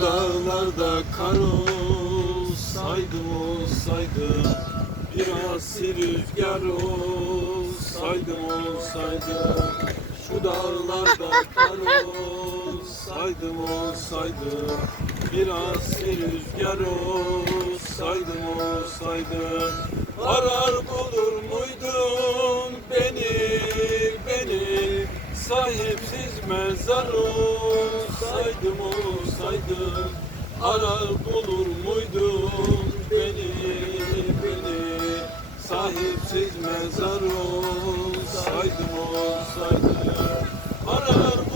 dağlarda kar olsaydım olsaydım Biraz rüzgar olsaydım olsaydım Şu dağlarda kar olsaydım olsaydım Biraz rüzgar olsaydım olsaydım Arar bulur muydun beni beni? Sahipsiz mezar olsaydım olsaydım Arar bulur muydun beni beni? Sahipsiz mezar olsaydım olsaydım Arar bulur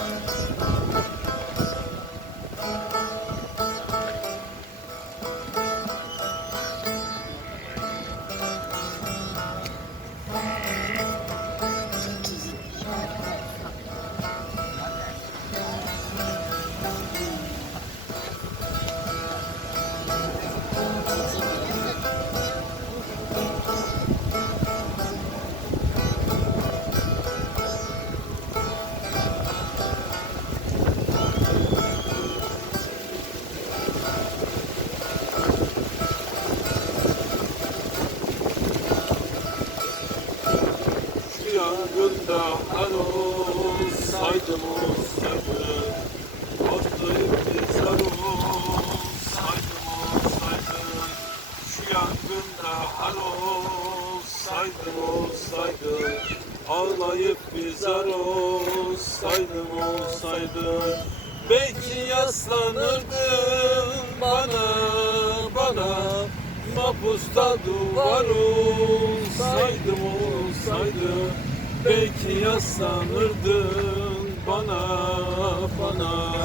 Şu yangında han olsaydım olsaydım olsaydım Şu olsaydım olsaydım Belki yaslanırdın bana bana Mapusta duvar olsaydım olsaydım Belki yaslanırdın bana bana?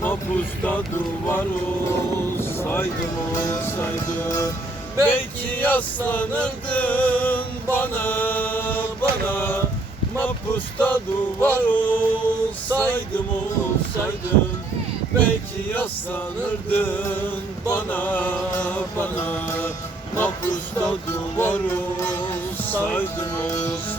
Mapusta duvar olsaydım olsaydım Belki yaslanırdın bana bana? Mapusta duvar olsaydım olsaydım Belki yaslanırdın bana bana? Mapusta duvar olsaydım olsaydım